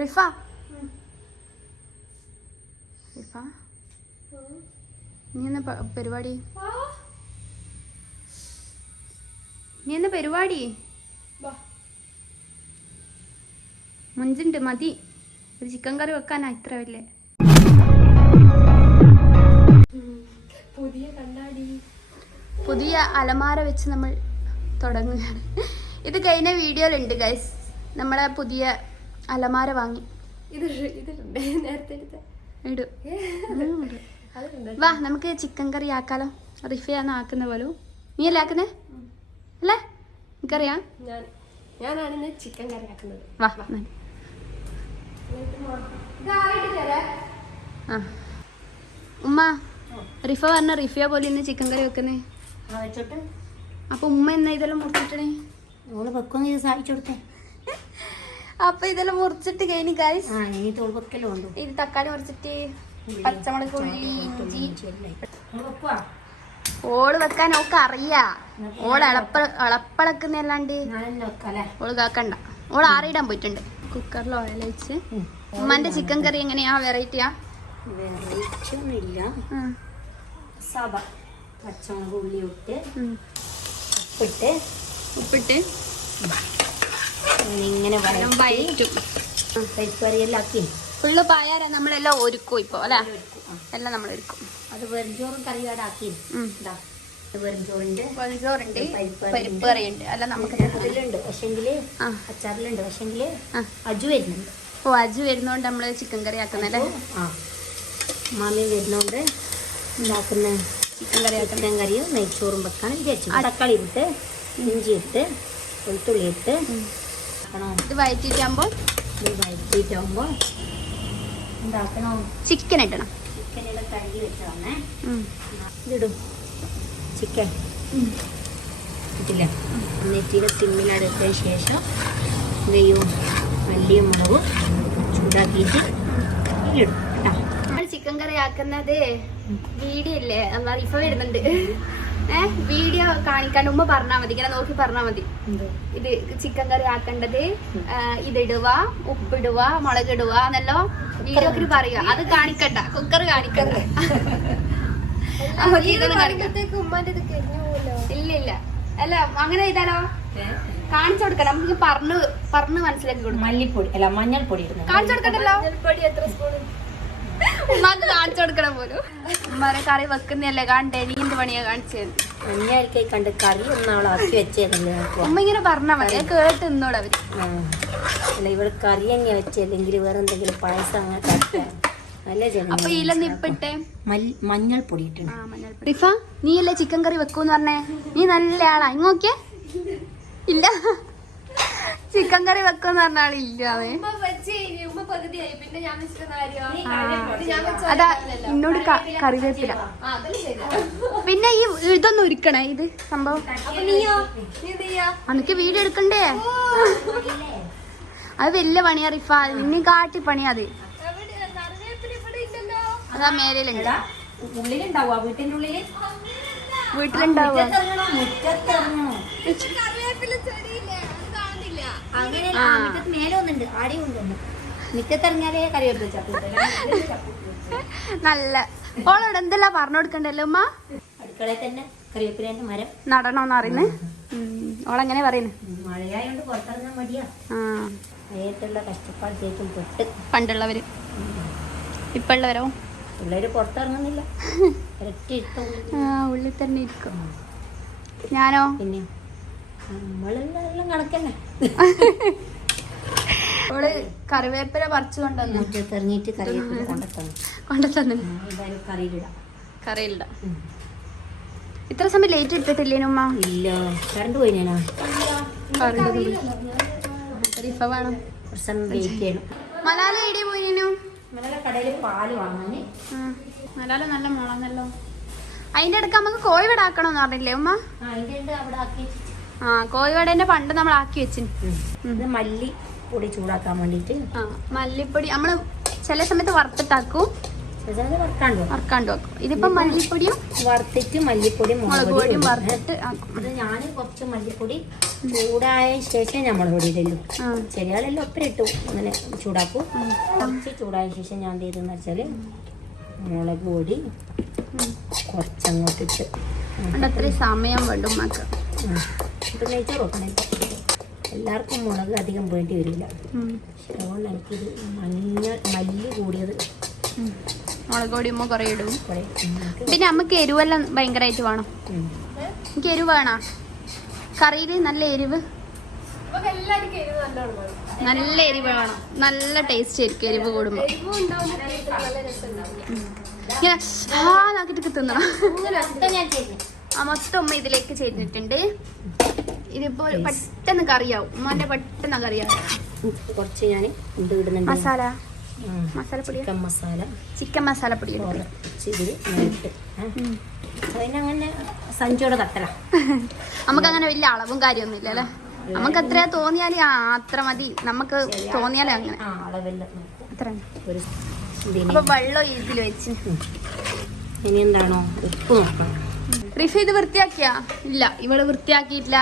റിഫ. റിഫ? നീ എന്നാ പരിപാടി? നീ എന്നാ പരിപാടി? മുഞ്ചുണ്ട് മതി. ഒരു ചിക്കൻ കറി വെക്കാനാ ഇത്ര വലിയ. പുതിയ കണ്ണാടി. പുതിയ അലമാര വെച്ച് നമ്മൾ തുടങ്ങുകയാണ്. ഇത് കഴിഞ്ഞ വീഡിയോയിലുണ്ട് ഗൈസ് നമ്മളെ പുതിയ അലമാര വാങ്ങി. ഇത് ഇതിലുണ്ട് നേരത്തെ എടുത്ത. ഇടും. ഉം, ഇടും. അതിലുണ്ട് വാ നമുക്ക് ചിക്കൻ കറി ആക്കാലോ. റിഫയാണ് ആക്കുന്ന പോലും. നീ അല്ലേ ആക്കുന്നേ? അല്ലേ? എനിക്കറിയാം. ഞാൻ ഞാനാണ് ഇന്ന് ചിക്കൻ കറി ആക്കുന്നത്. വാ. ആ. ഉമ്മ റിഫ പറഞ്ഞ റിഫിയ പോലെ ഇന്ന് ചിക്കൻ കറി വെക്കുന്നേ. വെച്ചോട്ട്. അപ്പൊ ഉമ്മ എന്നാ ഇതെല്ലാം മുറിച്ചിട്ടേ ഓൾ വെക്കുന്ന സഹായിച്ചു കൊടുത്തേ. അപ്പൊ ഇതെല്ലാം മുറിച്ചിട്ട് കഴിഞ്ഞു ഗൈസ് ഇനി ഉണ്ട്? തക്കാളി മുറിച്ചിട്ട് പച്ചമുളക് ഉള്ളി ഇഞ്ചി. ഓൾ വെക്കാൻ ഓക്ക് അറിയാ. ഓൾ ഇളപ്പ ഇളപ്പളക്കുന്നല്ലാണ്ട് ഓൾ കാക്കണ്ട ഓൾ ആറിയിടാൻ പോയിട്ടുണ്ട്. കുക്കറിൽ ഓയിൽ വെച്ച് ഉമ്മന്റെ ചിക്കൻ കറി എങ്ങനെയാ? വെറൈറ്റിയാ? വെറൈറ്റൊന്നുമില്ല സബ പച്ചമുളക് ഉള്ളി ഇട്ട് ഉപ്പിട്ട്. ഉപ്പിട്ട്. ഇങ്ങനെ എല്ലാം വഴറ്റും പരിപ്പറിയെല്ലാം ആക്കി ഫുള്ള് പായാര നമ്മളെല്ലാം ഒരുക്കും ഇപ്പോ അല്ലെ? എല്ലാം നമ്മൾ ഒരുക്കും അത് വെറുംചോറും കറിയോടെ ആക്കി ഇതാ വെറുംചോറുണ്ട് ചോറുണ്ട് പരിപ്പ് കറിയുണ്ട്. അല്ല നമുക്ക് അതിലുണ്ട് പക്ഷെങ്കിൽ ആ. അച്ചാറിലുണ്ട് പക്ഷെങ്കിൽ ആ. അജു വരുന്നുണ്ട്. ഓ അജു വരുന്നോണ്ട് നമ്മൾ ചിക്കൻ കറി ആക്കുന്നല്ലേ? ആ. മാമി വരുന്നോണ്ട് ഉണ്ടാക്കുന്ന ചിക്കൻ കറി ചിക്കൻ കറിയും നെയ്ച്ചോറും വെക്കാൻ വിചാരിച്ചു. തക്കാളി ഇട്ട് ഇഞ്ചി ഇട്ട് വെളുത്തുള്ളി ഇട്ട് ആക്കണോ ഇത് വഴറ്റിട്ടാകുമ്പോ ഇത് വഴറ്റിയിട്ടാകുമ്പോൾ ഉണ്ടാക്കണോ ചിക്കൻ ഇടണം. ചിക്കനിടെ കഴുകി വെച്ചതാണേ. ഉം. ഇതിടും. ചിക്കൻ ഇതില്ല? നെറ്റിയുടെ സിമ്മിലടച്ചതിന് ശേഷം നെയ്യും മല്ലിയും മുളകും ചൂടാക്കിയിട്ട് ഇതിലിടും. കേട്ടോ നമ്മൾ ചിക്കൻ കറി ആക്കുന്നത് വീഡിയോ ഇല്ലേ? ഇപ്പൊ വരുന്നുണ്ട്. ഏ വീഡിയോ കാണിക്കാൻ ഉമ്മ പറഞ്ഞാ മതി ഇങ്ങനെ നോക്കി പറഞ്ഞാ മതി. ഇത് ചിക്കൻ കറി ആക്കേണ്ടത് ഇതിടുക ഉപ്പിടുക മുളക് ഇടുക എന്നല്ലോ വീഡിയോക്കിൽ പറയുക. അത് കാണിക്കണ്ട കുക്കർ കാണിക്കണ്ട. ഇല്ല ഇല്ല അല്ല അങ്ങനെ ചെയ്താലോ? കാണിച്ചു കൊടുക്കണം. നമുക്ക് പറഞ്ഞു പറഞ്ഞു മനസ്സിലാക്കി കൊടുക്കും. മല്ലിപ്പൊടി അല്ല മഞ്ഞൾപ്പൊടി കാണിച്ചു കൊടുക്കണ്ടല്ലോ? മഞ്ഞൾപ്പൊടി എത്ര സ്പൂൺ ഉമ്മാക്ക് കാണിച്ചു കൊടുക്കണം പോലും. ഉമ്മാരെ കറി വെക്കുന്നല്ലേ കാണണ്ടേ നീ എന്ത് പണിയാ കാണിച്ചത് മഞ്ഞൾക്കായി കണ്ട് കറി ഒന്നാളാക്കി വെച്ചതല്ലേ ഉമ്മ ഇങ്ങനെ പറഞ്ഞാ മതി. കേട്ട് നിന്നോട് അവർ. അല്ല ഇവിടെ കറി എങ്ങനെ വെച്ചല്ലെങ്കിൽ വേറെ എന്തെങ്കിലും പായസം അങ്ങനെ അപ്പൊ ഇതിലൊന്ന് ഇപ്പിട്ടെ മഞ്ഞൾപ്പൊടി ഇട്ടുണ്ട് ആ, മഞ്ഞൾപ്പൊടി. റിഫ നീ അല്ലേ ചിക്കൻ കറി വെക്കൂന്ന് പറഞ്ഞേ? നീ നല്ല ആളാ. ഇങ്ങോക്കേ ഇല്ല. ചിക്കൻ കറി വെക്കൂന്ന് പറഞ്ഞ ആളില്ല അതാ എന്നോട് കറിവേപ്പില ആ അതല്ലേ പിന്നെ ഈ ഇതൊന്നും ഒരുക്കണേ ഇത് സംഭവം. അനക്ക് വീഡിയോ എടുക്കണ്ടേ? അത് വലിയ പണിയാ റിഫ. നിന്നെ കാട്ടി പണിയാ അത്. അതാ മേലിലുണ്ട്. ഉള്ളിലുണ്ടാവുക വീട്ടിന്റെ ഉള്ളിൽ? വീട്ടിലുണ്ടാവുക അങ്ങനെ ആ, മുറ്റത്ത് മേലെ ഒന്നുണ്ട്. ആടെ ഉണ്ടൊന്ന് മുറ്റത്തിറങ്ങിയാലേ കറിവേപ്പില ചപ്പു നല്ല. ഓളോട് എന്തെല്ലാം പറഞ്ഞു കൊടുക്കണ്ടല്ലോ ഉമ്മ? അടുക്കളയിൽ തന്നെ കറിവേപ്പിലേന്റെ മരം. നടണോന്ന് അറിയുന്നേ ഓളെങ്ങനെ പറയുന്നു മഴയായോണ്ട് പുറത്തിറങ്ങാൻ മടിയാ. ആ. മഴയത്തുള്ള കഷ്ടപ്പാടത്തേക്കും പെട്ട്. പണ്ടുള്ളവര്. ഇപ്പുള്ളവരോ? പിള്ളേര് പുറത്തിറങ്ങുന്നില്ല. ഉള്ളിൽ തന്നെ ഇരിക്കും. ഞാനോ? പിന്നെ? നമ്മളെല്ലാം എല്ലാം കണക്കന്നെ. ഓൾ കറിവേപ്പില പറിച്ചു കൊണ്ടുവന്നു തെറിഞ്ഞിട്ട് കറിവേപ്പില കറിയിലിടാം. ഇത്ര സമയം ലേറ്റ് ഇട്ടിട്ടില്ലേനു ഉമ്മ? ഇല്ല കറണ്ട് പോയി ഞാനാ. റിഫ വേണം. കുറച്ച് സമയം വെയിറ്റ് ചെയ്യണം. മലാല എവിടെ പോയിനു കടയിൽ പാൽ മലാല നല്ല മുളന്നല്ലോ. അതിന്റെ ഇടയ്ക്ക് നമുക്ക് കോഴിവടാക്കണമെന്ന് പറഞ്ഞില്ലേ ഉമ്മ? അവിടെ ആക്കി ആ കോഴിവടേന്റെ പണ്ട് നമ്മൾ ആക്കി വെച്ചിന് ഇത് മല്ലി പൊടി ചൂടാക്കാൻ വേണ്ടിട്ട്. ആ മല്ലിപ്പൊടി നമ്മൾ ചില സമയത്ത് വറുത്തിട്ടാക്കും. വറുക്കാണ്ടോ വെക്കും. ഇതിപ്പോ മല്ലിപ്പൊടിയും വറുത്തിട്ട് മല്ലിപ്പൊടി മുളക് പൊടിയും വറുത്തിട്ട് ഞാൻ ഞാൻ കുറച്ച് മല്ലിപ്പൊടി ചൂടായ ശേഷം ഞാൻ മുളക് പൊടി ഇടല്ലോ. ചെറിയാളെല്ലാം ഒപ്പരിട്ടു അങ്ങനെ ചൂടാക്കും. കുറച്ച് ചൂടായ ശേഷം ഞാൻ എന്ത് ചെയ്തെന്ന് വെച്ചാൽ മുളക് പൊടി കുറച്ചങ്ങോട്ടിട്ട് അത്ര സമയം വേണ്ട ഉമ്മക്ക്. ഇപ്പം നെയ്ച്ചോറ് വെക്കണം എല്ലാവർക്കും മുളക് അധികം വേണ്ടി വരില്ല. പക്ഷെ അതുകൊണ്ട് എനിക്കിത് മഞ്ഞ മല്ലി കൂടിയത്. മുളക് പൊടി ഉമ്മ കുറേ ഇടും. പിന്നെ അമ്മയ്ക്ക് എരിവെല്ലാം ഭയങ്കരമായിട്ട് വേണം. എനിക്ക് എരിവ് വേണോ? കറിയിൽ നല്ല എരിവ്? നമുക്ക്. നല്ല എരിവ് വേണം. നല്ല ടേസ്റ്റ് ആയിരിക്കും എരിവ് കൂടുമ്പോൾ ഇങ്ങനെ ആ നാക്കിട്ട് തിന്നണം. ആ മൊത്തം ഉമ്മ ഇതിലേക്ക് ചെയ്തിട്ടുണ്ട്. ഇതിപ്പോ പെട്ടെന്ന് കറിയാവും. ഉമ്മാന്റെ പെട്ടെന്ന് കറിയാവും. കുറച്ച് ഞാൻ ഇടുന്നുണ്ട്. മസാല. മസാലപ്പൊടി? ചിക്കൻ മസാല. ചിക്കൻ മസാലപ്പൊടി. കുറച്ച് ഇതിൽ ഏ. അതിനങ്ങനെ സഞ്ചോടെ തട്ടല. നമുക്ക് അങ്ങനെ വലിയ അളവും കാര്യമൊന്നുമില്ല അല്ലേ? നമുക്ക് അത്ര തോന്നിയാലും അത്ര മതി. നമുക്ക് തോന്നിയാലേ അങ്ങനെ. അത്ര. അപ്പൊ വെള്ളം ഇതിൽ വെച്ച്. ഇനി എന്താണോ ഉപ്പ് നോക്കണം. റിഫ് ഇത് വൃത്തിയാക്കിയാ? ഇല്ല ഇവൾ വൃത്തിയാക്കിയിട്ടില്ല.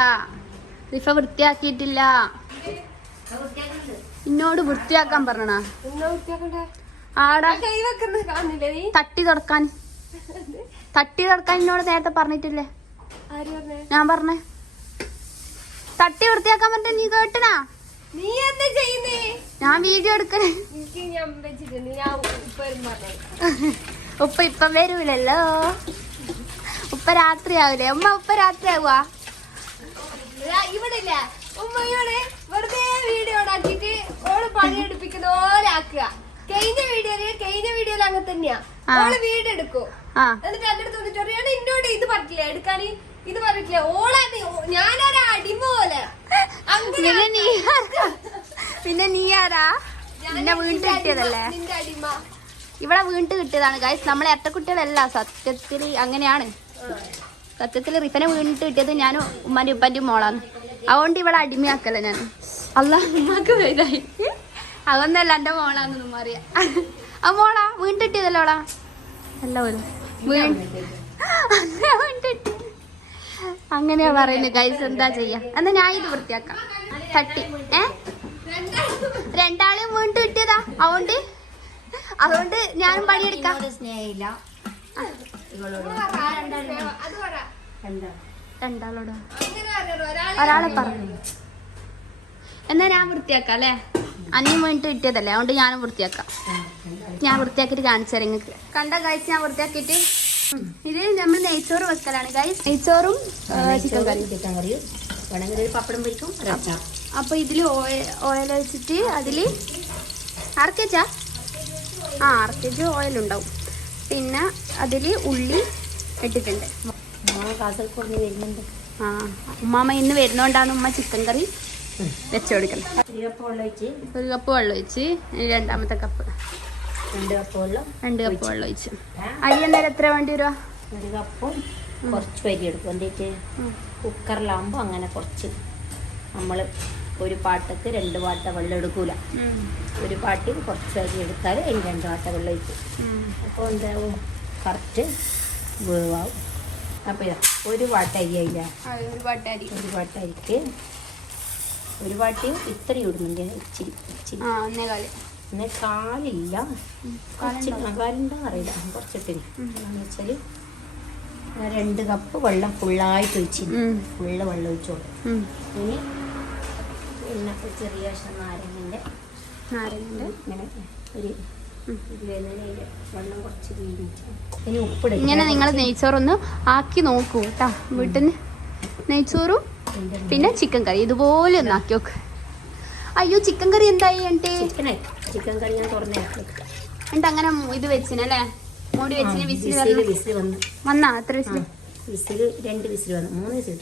റിഫ വൃത്തിയാക്കിയിട്ടില്ല. എന്നോട് വൃത്തിയാക്കാൻ വൃത്തിയാക്കണ്ടേ ആടാ തട്ടി തുടക്കാൻ. തട്ടി തുടക്കാൻ എന്നോട് നേരത്തെ പറഞ്ഞിട്ടില്ലേ? പറഞ്ഞേ ഞാൻ പറഞ്ഞേ. തട്ടി വൃത്തിയാക്കാൻ പറഞ്ഞ നീ കേട്ടനാ നീ എന്താ ചെയ്യുന്നേ ഞാൻ വീഡിയോ എടുക്കണേ ഉപ്പ ഇപ്പം വരൂലല്ലോ. ഉപ്പ രാത്രി രാത്രിയാവൂലേ? ഉമ്മ ഉപ്പ രാത്രി രാത്രിയാവുക ഇവിടെ ഇല്ല ഉമ്മയോട് വെറുതെ വീഡിയോ ഉണ്ടാക്കിട്ട് ഓൾ പണിയെടുപ്പിക്കുന്ന പോലെ ആക്കുക. കഴിഞ്ഞ വീഡിയോയിൽ കഴിഞ്ഞ വീഡിയോയിൽ അങ്ങനെ തന്നെയാ. ഓൾ വീട് എടുക്കും. എന്നിട്ട് എന്റെ അടുത്ത് വന്നിട്ട് പറയാണ് എന്നോട് ഇത് പറ്റില്ല എടുക്കാൻ ഇത് പറഞ്ഞിട്ടില്ല? ഓളെ ഞാനൊരു അടിമ പോലെ. അങ്ങനെ പിന്നെ നീ ആരാ? പിന്നെ നീ ആരാ? നിന്നെ വീണ്ടും കിട്ടിയതല്ലേ? നിന്റെ അടിമ. ഇവിടെ വീണ്ടും കിട്ടിയതാണ്. ഗൈസ് നമ്മളെ എട്ടക്കുട്ടികളല്ല സത്യത്തിൽ അങ്ങനെയാണ്. സത്യത്തിൽ റിഫനെ വീണിട്ട് കിട്ടിയത് ഞാൻ ഉമ്മാന്റെ ഉപ്പാന്റെ മോളാണ്. അതുകൊണ്ട് ഇവിടെ അടിമയാക്കല്ല ഞാൻ. അല്ല ഉമ്മാക്ക് വലുതായി. അതൊന്നല്ല എന്റെ മോളാന്ന് ഉമ്മ ആ മോളാ വീണ്ടും കിട്ടിയതല്ലോ കിട്ടി അങ്ങനെയാ പറയുന്നത് ഗൈസ് എന്താ ചെയ്യാ? എന്നാ ഞാൻ ഇത് വൃത്തിയാക്കാം. തട്ടി. ഏ? രണ്ടാളും വീണ്ടും കിട്ടിയതാ. അതുകൊണ്ട് അതുകൊണ്ട് ഞാനും പണിയെടുക്കാം. സ്നേഹമില്ല. രണ്ടാളോട്? ഒരാളെ പറഞ്ഞു എന്നാ ഞാൻ വൃത്തിയാക്കാം അല്ലേ? അനിയും വേണ്ടിട്ട് കിട്ടിയതല്ലേ അതുകൊണ്ട് ഞാനും വൃത്തിയാക്കാം. ഞാൻ വൃത്തിയാക്കിട്ട് കാണിച്ചു തരാം നിങ്ങൾക്ക് കണ്ട കഴിച്ച് ഞാൻ വൃത്തിയാക്കിയിട്ട്. ഇത് നമ്മൾ നെയ്ച്ചോറ് വെക്കലാണ്. ഗൈസ് നെയ്ച്ചോറും ചിക്കൻ കറി ചിക്കൻ കറിയും. വേണമെങ്കിൽ ഒരു പപ്പടം പൊരിക്കും ഒരു അച്ചാർ. അപ്പൊ ഇതിൽ ഓയിൽ ഓയിൽ ഒഴിച്ചിട്ട് അതിൽ അരക്കച്ചാ? ആ അരക്കച്ച് ഓയിൽ ഉണ്ടാവും പിന്നെ അതിൽ ഉള്ളി ഇട്ടിട്ടുണ്ട്. കാസർഗോഡ് വരുന്നുണ്ട്. ആ ഉമ്മാമ്മ ഇന്ന് വരുന്നോണ്ടാണ് ഉമ്മ ചിക്കൻ കറി വെച്ചു കൊടുക്കുന്നത് ഒരു കപ്പ് വെള്ളം ഒഴിച്ച്. ഒരു കപ്പ് വെള്ളം ഒഴിച്ച് ഇനി രണ്ടാമത്തെ കപ്പ് രണ്ട് കപ്പ് വെള്ളം രണ്ട് കപ്പ് വെള്ളം ഒഴിച്ച്? അരി എന്തായാലും എത്ര വേണ്ടി വരുവാ ഒരു കപ്പും കുറച്ച് അരി എടുക്കും എന്നിട്ട് കുക്കറിലാകുമ്പോൾ അങ്ങനെ കുറച്ച് നമ്മൾ ഒരു പാട്ടക്ക് രണ്ട് പാട്ട വെള്ളം എടുക്കൂല. ഒരു പാട്ടിൽ കുറച്ച് അരി എടുത്താൽ അതിന് രണ്ട് പാട്ട വെള്ളം ഒഴിക്കും അപ്പോൾ എന്താവും? കറക്റ്റ് വേവാവും. അപ്പോൾ ഇതാ ഒരു പാട്ട അരി ആയില്ല ഒരു പാട്ട അരി. ഒരു പാട്ട അരിക്ക് ഒരു പാട്ടിയും ഇത്രയും ഇടുന്നുണ്ട്. ഇച്ചിരി ഇച്ചിരി. പിന്നെ കാലില്ല. കുറച്ച് കാലുണ്ടോ അറിയില്ല. കുറച്ചിട്ടിന് എന്താണെന്ന് വെച്ചാൽ രണ്ട് കപ്പ് വെള്ളം ഫുള്ളായിട്ട് ഒഴിച്ചിരുന്നു. ഫുള്ള് വെള്ളം ഒഴിച്ചോളൂ. ഇനി പിന്നെ ഒരു ചെറിയ കഷ്ണം നാരങ്ങന്റെ നാരങ്ങ ഇങ്ങനെ ഒരു നിങ്ങൾ നെയ്ച്ചോറൊന്ന് ആക്കി നോക്കൂ കേട്ടാ. വീട്ടിൽ നിന്ന് നെയ്ച്ചോറും പിന്നെ ചിക്കൻ കറി. ഇതുപോലെ ഒന്ന് ആക്കി നോക്ക്. അയ്യോ ചിക്കൻ കറി എന്തായി എന്നിട്ട്? ചിക്കനെ ചിക്കൻ കറി ഞാൻ തുറന്നേ എന്നിട്ട് അങ്ങനെ ഇത് വെച്ചിനല്ലേ മോടി വെച്ചിന് വിസിൽ വിസിൽ വിസിൽ വന്ന്. വന്നാ? അത്ര വിസിൽ വിസിൽ രണ്ട് വിസിൽ വന്നു. മൂന്ന് വിസിൽ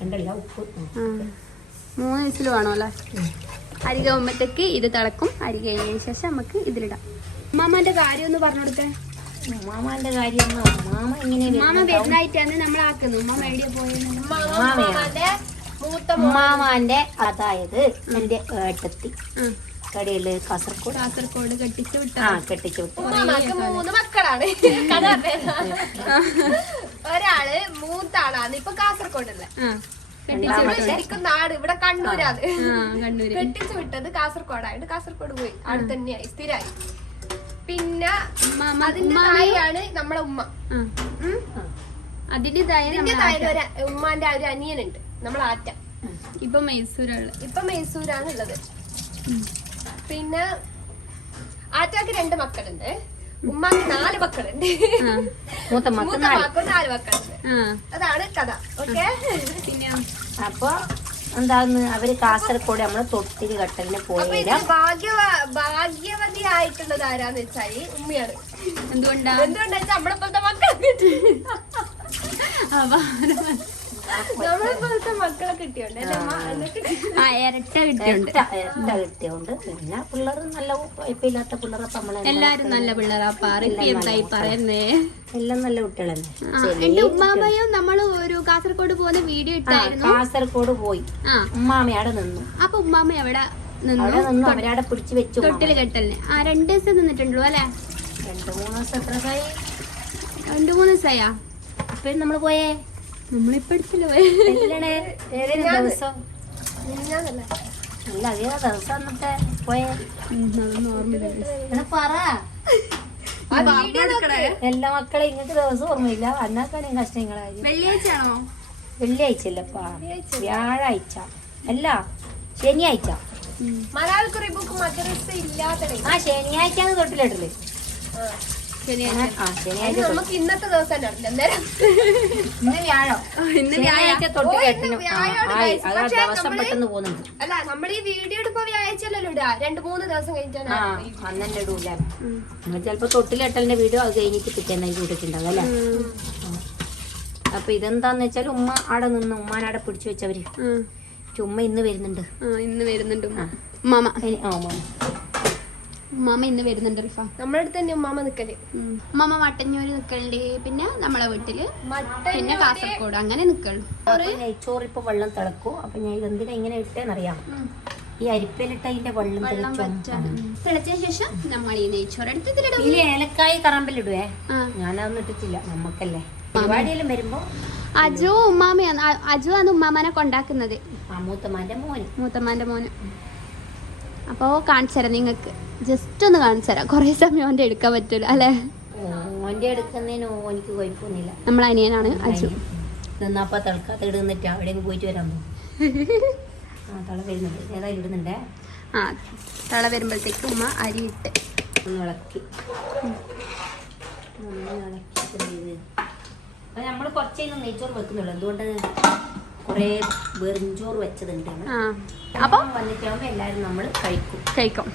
രണ്ടല്ല ഉപ്പ്. ആ. മൂന്ന് വിസിൽ വേണോ അല്ലേ അരികെ അരി കഴിയുമ്പോഴത്തേക്ക് ഇത് തിളക്കും. അരി കഴിഞ്ഞതിന് ശേഷം നമുക്ക് ഇതിലിടാം. ഉമ്മാമാന്റെ കാര്യം ഒന്ന് പറഞ്ഞു കൊടുത്തേ. മാമാന്റെ കാര്യം മാമ ഇങ്ങനെ ഉമ്മാമ വരുന്നതായിട്ടാണ് നമ്മൾ ആക്കുന്നത് ഉമ്മാമ മേടിയ പോയത് മാമാന്റെ അതായത് എന്റെ ഏട്ടത്തി. കടയിൽ കാസർഗോഡ് കാസർഗോഡ് കെട്ടിച്ചു വിട്ട ആ കെട്ടിച്ചു വിട്ടു മൂന്ന് മക്കളാണ്. ഒരാൾ മൂത്താളാണ് ഇപ്പൊ കാസർഗോഡല്ലേ ശരിക്കും നാട് ഇവിടെ കണ്ണൂരാണ് കെട്ടിച്ചു വിട്ടത് കാസർഗോഡായിട്ട് കാസർഗോഡ് പോയി. അവിടെ തന്നെയായി സ്ഥിരായി. പിന്നെ അതിന്റെ തായാണ് നമ്മളെ ഉമ്മ. അതിന്റെ തായ ഉമ്മാന്റെ ഒരു അനിയനുണ്ട് നമ്മളെ ആറ്റ. ഇപ്പൊ മൈസൂരാണ്. ഇപ്പൊ മൈസൂരാണുള്ളത് പിന്നെ ആറ്റാക്ക് രണ്ട് മക്കളുണ്ട്. ഉമ്മാക്ക് നാല് മക്കളുണ്ട്. മൂത്ത മക്കൾ നാല്. മക്കൾ മക്കളുണ്ട്. അതാണ് കഥ ഓക്കെ? അപ്പൊ എന്താന്ന് അവർ കാസർഗോഡ് നമ്മൾ തൊട്ടിരി കട്ടലിന് പോയി ഭാഗ്യവതി ആയിട്ടുള്ളത് ആരാന്ന് വെച്ചാൽ ഉമ്മയാണ്. എന്തുകൊണ്ടാ? എന്തുകൊണ്ടാ നമ്മളെ കിട്ടി നമ്മളിപ്പോഴത്തെ മക്കളെ കിട്ടിയോണ്ട് അല്ലേ അമ്മ? എന്നിട്ട് ആ ഇരട്ട കിട്ടിയുണ്ട്. കിട്ടിയോണ്ട്. പിന്നെ പിള്ളേർ നല്ല കുഴപ്പമില്ലാത്ത പിള്ളേരൊക്കെ നമ്മളെ എല്ലാരും നല്ല പിള്ളേരാ. പാറിപ്പി എന്തായി പറയുന്നേ? എല്ലാം നല്ല കുട്ടികളല്ലേ എന്റെ ഉമ്മാമയും നമ്മൾ ഒരു കാസർഗോഡ് പോലെ വീഡിയോ ഇട്ടായിരുന്നു. കാസർഗോഡ് പോയി. ആ. ഉമ്മാമ അവിടെ നിന്നു. അപ്പൊ ഉമ്മാമ എവിടെ നിന്നു? അവിടെ നിന്നു. അവരവിടെ പിടിച്ചു വെച്ചു. തൊട്ടിൽ കെട്ടലിന്. ആ രണ്ടു ദിവസം നിന്നിട്ടുണ്ടല്ലോ അല്ലെ? രണ്ടു മൂന്ന് ദിവസം എത്ര ദിവസമായി? രണ്ടു മൂന്ന് ദിവസമായാ? അപ്പൊ നമ്മൾ പോയേ? നമ്മളിപ്പോ എടുത്തില്ല ദിവസം? മിനിഞ്ഞാന്നല്ലേ? അല്ല അതേ ദിവസം എന്നിട്ട് പോയേ? പറ. എല്ലാ മക്കളെ ഇങ്ങനത്തെ ദിവസം ഓർമ്മയില്ല. അന്നാക്കാണെങ്കിൽ കഷ്ടങ്ങളായി വെള്ളിയാഴ്ച ആണോ വെള്ളിയാഴ്ച. അല്ലപ്പാ വ്യാഴാഴ്ച. അല്ല ശനിയാഴ്ച. മലയാള കുറിബുക്ക് മദ്രസ ആ. ശനിയാഴ്ച തൊട്ടിലിട്ടൽ നമുക്ക് ഇന്നത്തെ ദിവസം ഓ, അല്ല ഈ വീഡിയോ എടുപ്പോ വ്യാഴ്ചയല്ലല്ലോ ഇടുക രണ്ട് മൂന്ന് ദിവസം കഴിഞ്ഞിട്ടാണ് ആ അന്നെ ഇടൂല ചിലപ്പോ തൊട്ടിലെട്ടലിന്റെ വീഡിയോ അത് കഴിഞ്ഞിട്ട് പിറ്റേന്നായി കൂട്ടിട്ടുണ്ടാവും അല്ലേ? അപ്പൊ ഇതെന്താന്ന് വെച്ചാൽ ഉമ്മ അവിടെ നിന്ന് ഉമ്മാനവിടെ പിടിച്ചു വെച്ചവര്. ചുമ്മ ഇന്ന് വരുന്നുണ്ട്. ഇന്ന് വരുന്നുണ്ട് ആ. ഉമ്മ ഉമ്മാമ ഇന്ന് വരുന്നുണ്ട് റിഫ. നമ്മുടെ അടുത്ത് തന്നെ ഉമ്മാമ നിക്കൽ. ഉമ്മാമ മട്ടന്നൂര് നിക്കലുണ്ട്. പിന്നെ നമ്മളെ വീട്ടിൽ പിന്നെ കാസർഗോഡ് അങ്ങനെ അപ്പൊ നെയ്ച്ചോറ് ഇപ്പൊ വെള്ളം തിളക്കും. അപ്പൊ ഞാൻ ഇതെന്തിനാ ഇങ്ങനെ ഇട്ടേന്നറിയാം ഈ അരിപ്പിലിട്ട അതിന്റെ വെള്ളം തിളച്ചതിന് ശേഷം നമ്മൾ ഈ നെയ്ച്ചോറ് എടുത്തിട്ടിടും ഈ ഏലക്കായ കറമ്പലിടുവേ. ഞാനതൊന്നും ഇട്ടിട്ടില്ല. നമ്മക്കല്ലേ. പരിപാടിയെല്ലാം വരുമ്പോ അജു ഉമ്മാമയാണ് അജു ആണ് ഉമ്മാമനെ കൊണ്ടാക്കുന്നത്. മൂത്തമാന്റെ മോന്. മൂത്തമ്മാന്റെ മോന്. അപ്പോൾ കാണിച്ചു തരാം നിങ്ങൾക്ക്. ജസ്റ്റ് ഒന്ന് കാണിച്ചു തരാം. കുറേ സമയം ഓന്റെ എടുക്കാൻ പറ്റില്ല അല്ലേ? എടുക്കുന്നതിന് ഓനിക്ക് കുഴപ്പമൊന്നുമില്ല. നമ്മളെ അനിയനാണ് അജു. നിന്നപ്പോ തിളക്കാത്ത ഇടുന്നിട്ട് അവിടെയെങ്കിലും പോയിട്ട് വരാൻ പോകും ആ തള വരുന്നുണ്ട്. ഏതായാലും ഇടുന്നുണ്ടേ? ആ തള വരുമ്പോഴത്തേക്ക് ഉമ്മ അരി ഇട്ട്. ഒന്ന് ഇളക്കി എല്ലാരും ഇളക്കി നമ്മൾ കുറച്ചേ നെയ്ച്ചോറ് വെക്കുന്നുള്ളൂ. എന്തുകൊണ്ട് കുറേ വെറുംചോറ് വെച്ചതുണ്ട്. നമ്മൾ. ആ അപ്പോൾ വന്നിട്ടാകുമ്പോൾ എല്ലാവരും നമ്മൾ കഴിക്കും. കഴിക്കാം.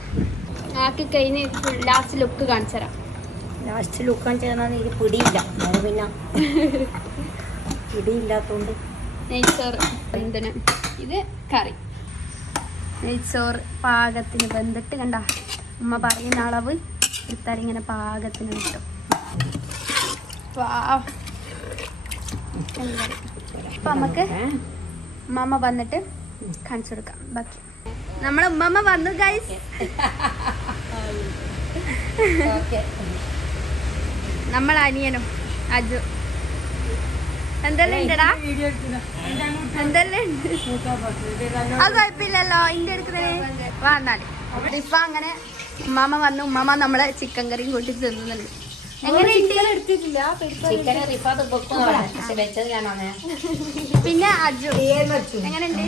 ആക്കി കഴിഞ്ഞ് ലാസ്റ്റ് ലുക്ക് കാണിച്ചു തരാം. ലാസ്റ്റ് ലുക്ക് കാണിച്ചു എനിക്ക് പിടിയില്ല. പിന്നെ പിടിയില്ലാത്തോണ്ട്. നെയ്ച്ചോറ് എന്തിന് ഇത് കറി. നെയ്ച്ചോറ് പാകത്തിന് ബന്ധിട്ട് കണ്ട അമ്മ പറയുന്ന അളവ് എടുത്താൽ ഇങ്ങനെ പാകത്തിന് കിട്ടും. അപ്പൊ നമുക്ക് ഉമ്മമ്മ വന്നിട്ട് കാണിച്ചു കൊടുക്കാം. ബാക്കി. നമ്മളെ ഉമ്മമ്മ വന്നു ഗൈസ് നമ്മളെ അനിയനും അജു. എന്തെല്ലാം ഉണ്ടടാ? എന്തെല്ലാം ഉണ്ട്? അത് കുഴപ്പമില്ലല്ലോ. ഇന്റെ എടുക്കുന്നതിന് വന്നാൽ ഇപ്പൊ അങ്ങനെ ഉമ്മാമ വന്നു. ഉമ്മാമ നമ്മളെ ചിക്കൻ കറിയും കൂട്ടി തിന്നുന്നുണ്ട്. പിന്നെ അജു. എങ്ങനെയുണ്ട്?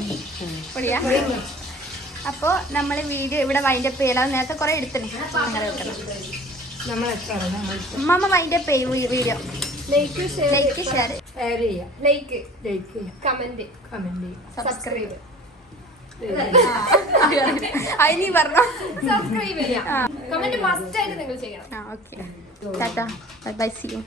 പൊടിയാ? അപ്പോ നമ്മൾ വീഡിയോ ഇവിടെ വൈൻഡപ്പ് ചെയ്യലാം. നേരത്തെ കുറെ എടുത്തിട്ടുണ്ട് ഉമ്മ വൈൻഡപ്പ് ചെയ്യും ഈ video like like share share ചെയ്യാം. ലൈക്ക് ലൈക്ക് കമന്റ് കമന്റ് ചെയ്യാം. സബ്സ്ക്രൈബ് അതിനീ പറഞ്ഞോ. സബ്സ്ക്രൈബ് ചെയ്യാം. കമന്റ് മസ്റ്റ് ആയിട്ട് നിങ്ങൾ ചെയ്യണം. ആ okay tata bye bye see you